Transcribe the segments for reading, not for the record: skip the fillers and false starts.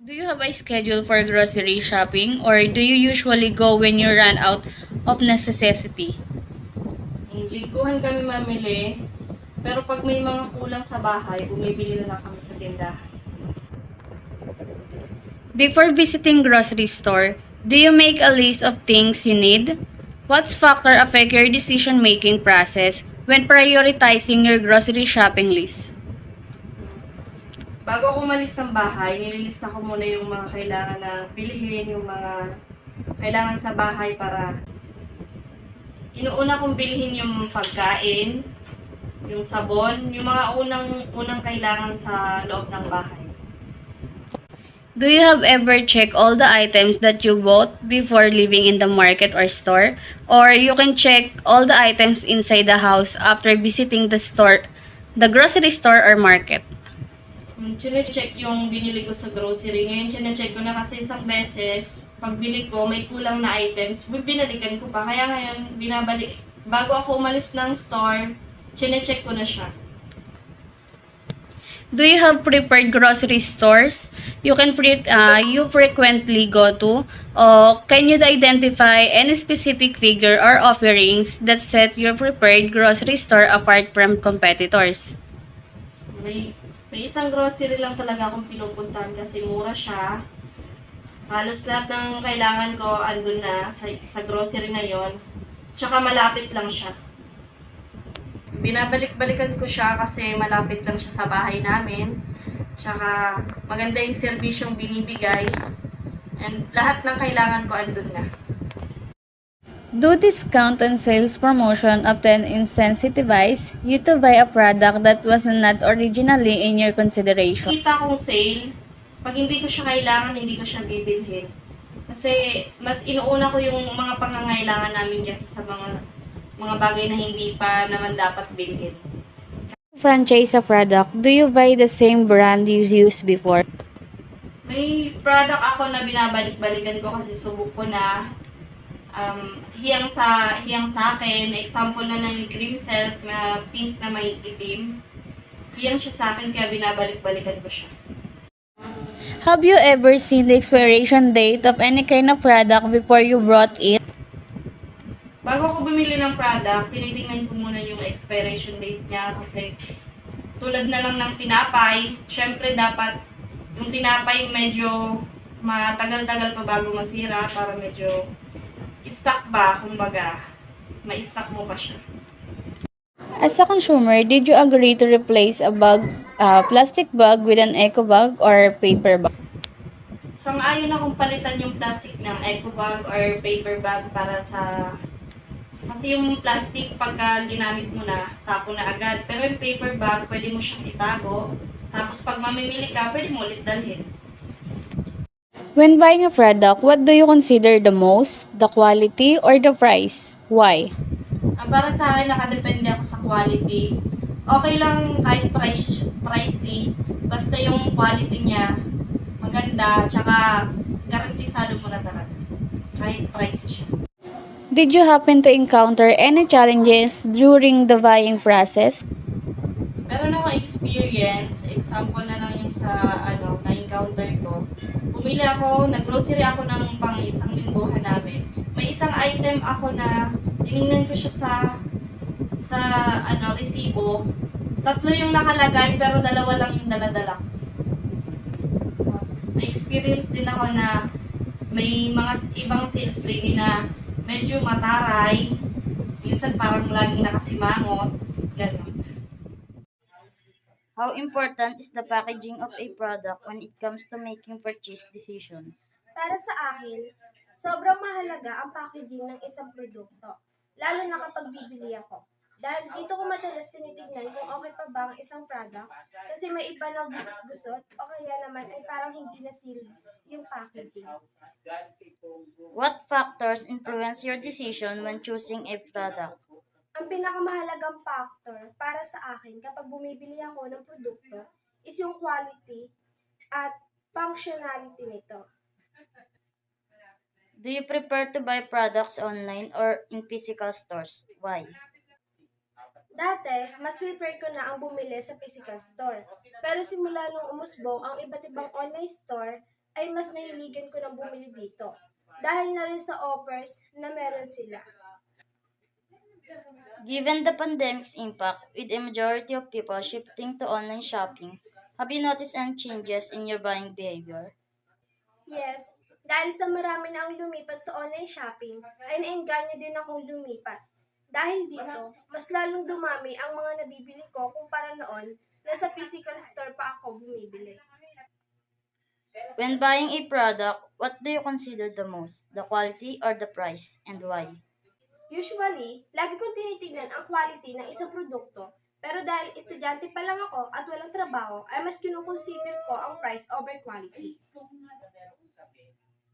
Do you have a schedule for grocery shopping or do you usually go when you run out of necessity? Lingguhan kami mamili, pero pag may mga kulang sa bahay, bumibili na lang kami sa tindahan. Before visiting grocery store, do you make a list of things you need? What factor affect your decision-making process when prioritizing your grocery shopping list? Bago ako umalis ng bahay, nililista ko muna yung mga kailangan na bilhin, yung mga kailangan sa bahay para inuuna kong bilhin yung pagkain, yung sabon, yung mga unang kailangan sa loob ng bahay. Do you have ever checked all the items that you bought before leaving in the market or store? Or you can check all the items inside the house after visiting the store, the grocery store or market? Chine-check yung binili ko sa grocery. Ngayon, chine-check ko na kasi isang beses, pagbili ko, may kulang na items, binalikan ko pa. Kaya ngayon, bago ako umalis ng store, chine-check ko na siya. Do you have prepared grocery stores you frequently go to? Or can you identify any specific figure or offerings that set your prepared grocery store apart from competitors? May, may isang grocery lang talaga akong pinupuntahan kasi mura siya. Halos lahat ng kailangan ko andun na sa grocery na yon. Tsaka malapit lang siya. Binabalik-balikan ko siya kasi malapit lang siya sa bahay namin. Tsaka maganda yung serbisyong binibigay. And lahat ng kailangan ko andun na. Do discount and sales promotion often insensitivize you to buy a product that was not originally in your consideration? Kita kong sale, pag hindi ko siya kailangan, hindi ko siya bibilhin. Kasi mas inuuna ko yung mga pangangailangan namin kasi sa mga bagay na hindi pa naman dapat bilhin. Franchise a product, do you buy the same brand you used before? May product ako na binabalik-balikan ko kasi subok ko na hiyang sa akin. Example na ng cream silk na pink na may itim. Hiyang siya sa akin kaya binabalik-balikan ko siya. Have you ever seen the expiration date of any kind of product before you brought it? Bago ko bumili ng product, tinitingnan ko muna yung expiration date niya kasi tulad na lang ng tinapay, syempre dapat yung tinapay medyo matagal-tagal pa bago masira para medyo stock ba, kumbaga, ma-stock mo pa siya. As a consumer, did you agree to replace plastic bag with an eco bag or paper bag? Sang-ayon akong palitan yung plastic ng eco bag or paper bag para sa... Kasi yung plastic, pagka ginamit mo na, tapo na agad. Pero yung paper bag, pwede mo siyang itago. Tapos pag mamimili ka, pwede mo ulit dalhin. When buying a product, what do you consider the most? The quality or the price? Why? Para sa akin, nakadepende ako sa quality. Okay lang kahit pricey, basta yung quality niya maganda, tsaka garantisado mo na talaga. Kahit pricey siya. Did you happen to encounter any challenges during the buying process? Meron akong experience, example na lang yung sa na-encounter ko. Bumili ako, nag-grocery ako ng pang isang lingguhan namin. May isang item ako na tiningnan ko siya sa resibo. 3 yung nakalagay pero 2 lang yung dala-dala. Na-experience din ako na may mga ibang sales lady na medyo mataray. Minsan parang laging nakasimangot. Ganon. How important is the packaging of a product when it comes to making purchase decisions? Para sa akin, sobrang mahalaga ang packaging ng isang produkto, lalo na kapag bibili ako. Dahil dito ko madalas tinitignan kung okay pa ba ang isang product kasi may iba na gusot o kaya naman ay parang hindi na seal yung packaging. What factors influence your decision when choosing a product? Ang pinakamahalagang factor para sa akin kapag bumibili ako ng produkto is yung quality at functionality nito. Do you prefer to buy products online or in physical stores? Why? Dati, mas prefer ko na ang bumili sa physical store. Pero simula nung umusbong ang iba't ibang online store, ay mas nahiligan ko na bumili dito. Dahil na rin sa offers na meron sila. Given the pandemic's impact, with a majority of people shifting to online shopping, have you noticed any changes in your buying behavior? Yes, dahil sa marami na ang lumipat sa online shopping, ay naengganyo din akong lumipat. Dahil dito, mas lalong dumami ang mga nabibili ko kumpara noon na sa physical store pa ako bumibili. When buying a product, what do you consider the most, the quality or the price, and why? Usually, lagi kong tinitignan ang quality ng isang produkto, pero dahil estudyante pa lang ako at walang trabaho, ay mas kinukonsider ko ang price over quality.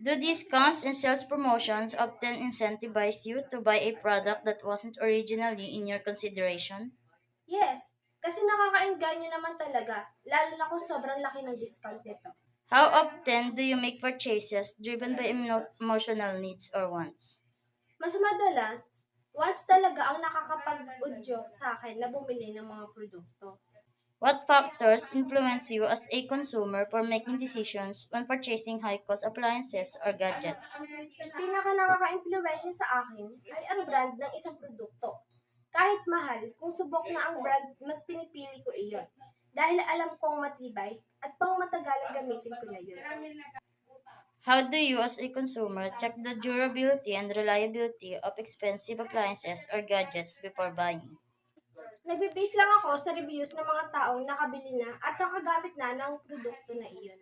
Do discounts and sales promotions often incentivize you to buy a product that wasn't originally in your consideration? Yes, kasi nakakaengganyo naman talaga, lalo na kung sobrang laki ng discount nito. How often do you make purchases driven by emotional needs or wants? Mas madalas, once talaga ang nakakapag-udyo sa akin na bumili ng mga produkto. What factors influence you as a consumer for making decisions when purchasing high-cost appliances or gadgets? Pinaka nakaka-impluwensya sa akin ay ang brand ng isang produkto. Kahit mahal, kung subok na ang brand, mas pinipili ko iyon. Dahil alam kong matibay at pang matagalang gamitin ko na yun. How do you as a consumer check the durability and reliability of expensive appliances or gadgets before buying? Nagbe-base lang ako sa reviews ng mga taong nakabili na at nakagamit na ng produkto na iyon.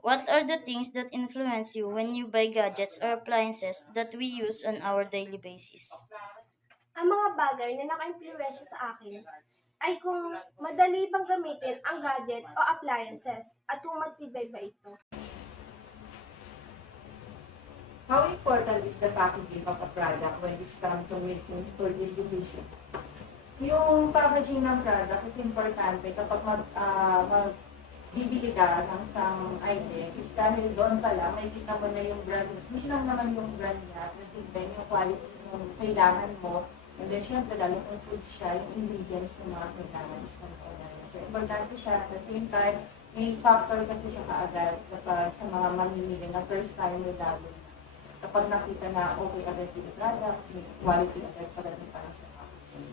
What are the things that influence you when you buy gadgets or appliances that we use on our daily basis? Ang mga bagay na naka-impluwensya sa akin ay kung madali bang gamitin ang gadget o appliances at kung matibay ba ito. How important is the packaging of a product when it comes to making purchase decision? Yung packaging ng product is importante kapag magbibili ka ng isang item is dahil doon pala may kita mo na yung brand, hindi lang naman yung brand niya, kasi then yung quality yung kailangan mo, and then syempre lalo kung foods siya, yung ingredients ng mga kailangan is ng so importante siya, at the same time, may factor kasi siya kaagad kapag sa mga mamimili na first time mo lalo. Kapag nakita na okay agad yung product, may quality agad pagdating para sa packaging.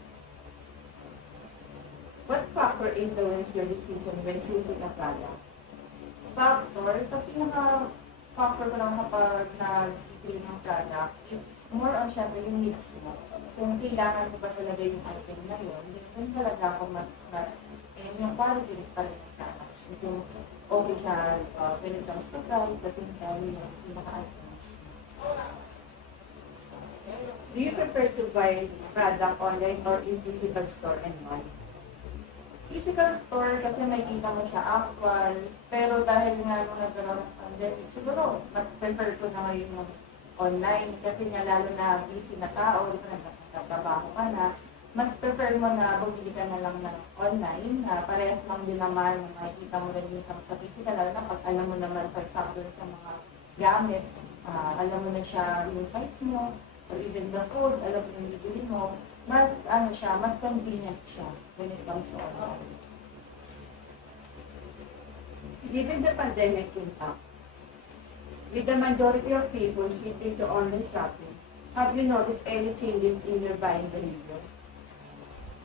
What factor influence your decision when choosing a product? Factor, sa pinaka-factor ko lang kapag nag-pili ng product is more on syempre yung needs mo. Kung kailangan mo ba talaga yung item na yun, yun talaga ako mas yung quality pa rin ng products. Kung okay siya when it comes to price, kasi yung pinaka-items. Do you prefer to buy product online or in physical store and why? Physical store kasi may kita mo siya actual, pero dahil nga nung nagkaroon ng pandemic, siguro mas prefer ko na ngayon yung online kasi nga lalo na busy na tao, di ba nagtatrabaho ka na, mas prefer mo na bumili ka na lang ng online, na parehas lang din naman, makikita mo rin yung sa physical, lalo na pag alam mo naman, for example, sa mga gamit, alam mo na siya yung size mo, or even the food, alam mo yung bibili mo, mas mas convenient siya when it comes to online. Given the pandemic impact, with the majority of people shifting to online shopping, have you noticed any changes in your buying behavior?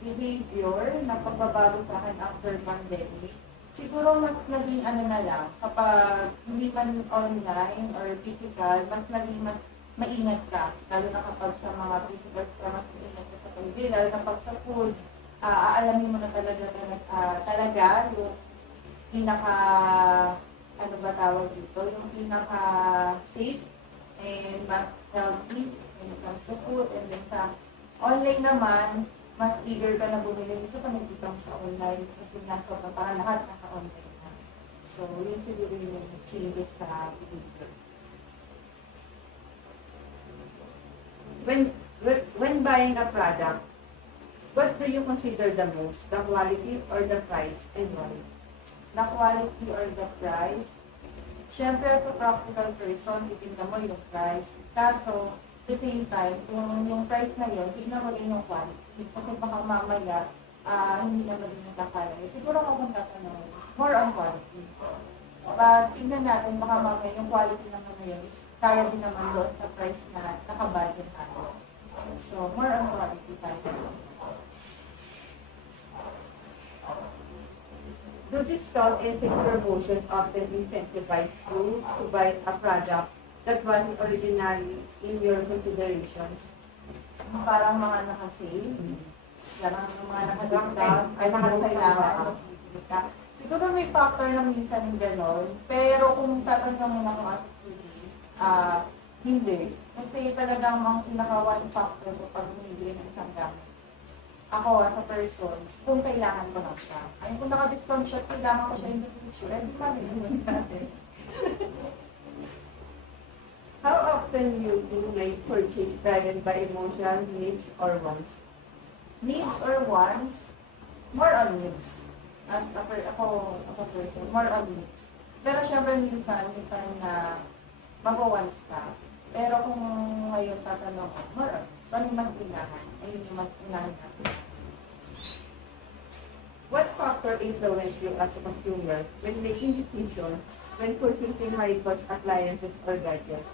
Behavior na pagbabago sa akin after pandemic, siguro mas naging na lang, kapag hindi man online or physical, mas maingat ka. Lalo na kapag sa mga physical store, mas maingat ka sa pagbili. Lalo na pag sa food, aalamin mo na talaga yung pinaka, yung pinaka safe and mas healthy when it comes to food. And then sa online naman, mas eager ka na bumili sa panagkita mo sa online kasi nasa parang lahat nasa online na. So, yun siguro yung changes sa behavior. When buying a product, what do you consider the most, the quality or the price, and why? The quality or the price, syempre sa practical person, titignan mo yung price. Kaso, at the same time, kung yung price na yun, tignan mo rin yung quality. Kasi baka mamaya, hindi naman din nakakaya. Siguro ako kung tatanong, more on quality. But tingnan natin, baka mamaya yung quality naman na yun is kaya din naman doon sa price na nakabudget natin. So, more on quality tayo sa Do discount and sale promotions often incentivize you to buy a product that wasn't originally in your consideration? parang mga naka-sale, parang mga naka-discount, ay nakakailangan, mas bibili ka. Siguro may factor na minsan yung gano'n, pero kung tatanong mo na kung as hindi. Kasi talagang ang pinaka-one factor ko pag bumibili ng isang gamit. Ako, as a person, kung kailangan ko lang siya. Ay, kung naka-discount siya, kailangan ko siya in the future. Eh, di ba rin natin? How often you do make purchase driven by emotional needs or wants? Needs or wants, more on needs. Ako, as a person, more on needs. Pero syempre minsan, may time na mag-wants ka. Pero kung ngayon tatanong ko, more on needs. Kung ano yung mas kailangan, ayun yung mas unahin natin. What factor influence you as a consumer when making decisions when purchasing high-cost appliances or gadgets?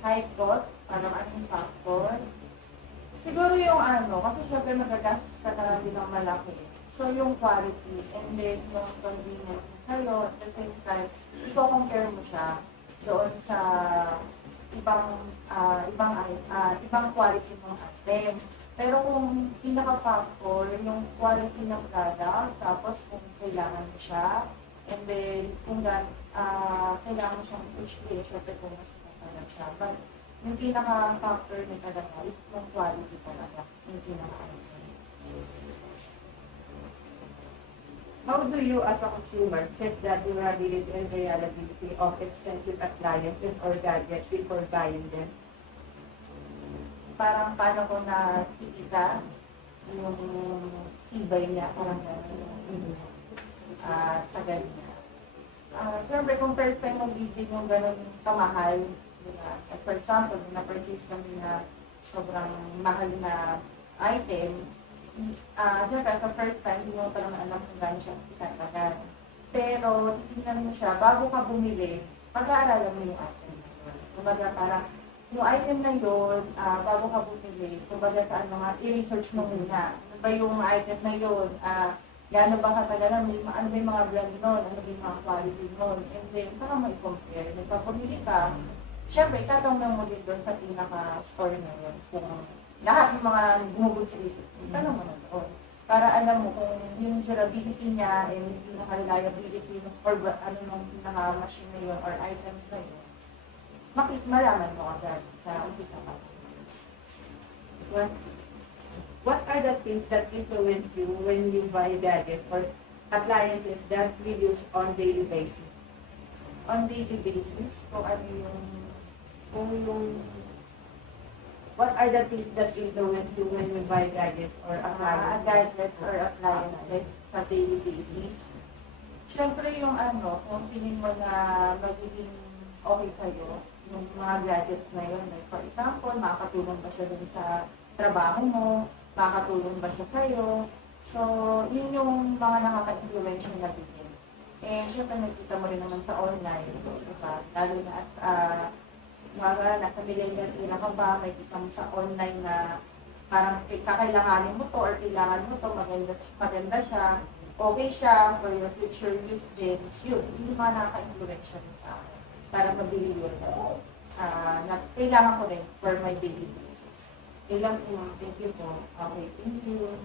High cost, parang anong factor? Siguro yung kasi syempre magagastos ka na lang din ng malaki. So yung quality and then yung convenience sa'yo, at the same time, i-compare mo siya doon sa ibang quality ng item. Pero kung pinaka-factor, yung quality ng product, tapos kung kailangan mo siya, and then kung kailangan mo siyang switch play, syempre kung mas talaga siya. But yung pinaka-factor niya talaga is yung quality talaga. Yung pinaka-factor. How do you as a consumer check the durability and reliability of expensive appliances or gadgets before buying them? Parang paano ko nakikita yung tibay niya, parang gano'n. Tagal niya. Siyempre, kung first time mo bibili yung gano'n kamahal, diba? Like for example, na-purchase kami na sobrang mahal na item, siyempre, sa first time, hindi mo talaga alam kung gano'n siya itatagal. Pero, titignan mo siya, bago ka bumili, pag-aaralan mo yung item na yun. Kumbaga, parang, yung item na yun, bago ka bumili, kumbaga sa i-research mo muna. Ano ba yung item na yun? Gaano ba katagalan? Ano ba yung mga brand nun? Ano ba yung mga quality nun? And then, saka mo i-compare. Pag bumili ka, syempre, itatanong mo din doon sa pinaka-store na yun. Kung lahat ng mga bumubog sa isip, itanong mo na doon. Para alam mo kung yung durability niya and yung pinaka-reliability or ano nung pinaka-machine na yun or items na yun, malaman mo agad sa umpisa pa. What are the things that influence you when you buy gadgets or appliances that we use on daily basis? On daily basis, kung ano yung What are the things that influence you when you buy gadgets or appliances? gadgets or appliances sa daily basis. Siyempre yung kung tingin mo na magiging okay sa'yo, yung mga gadgets na yun. Like for example, makakatulong ba siya dun sa trabaho mo, makakatulong ba siya sa'yo. So, yun yung mga nakaka-influence na bilhin. And syempre nakita mo rin naman sa online, diba? Lalo na as nasa millennial era ka ba, may kita mo sa online na parang kakailanganin mo to or kailangan mo to, maganda siya, okay siya for your future use din. Yun, yung mga nakaka-influence siya sa akin para mabili yun. Na kailangan ko rin for my daily basis. Ilang po, thank you po. Okay, thank you.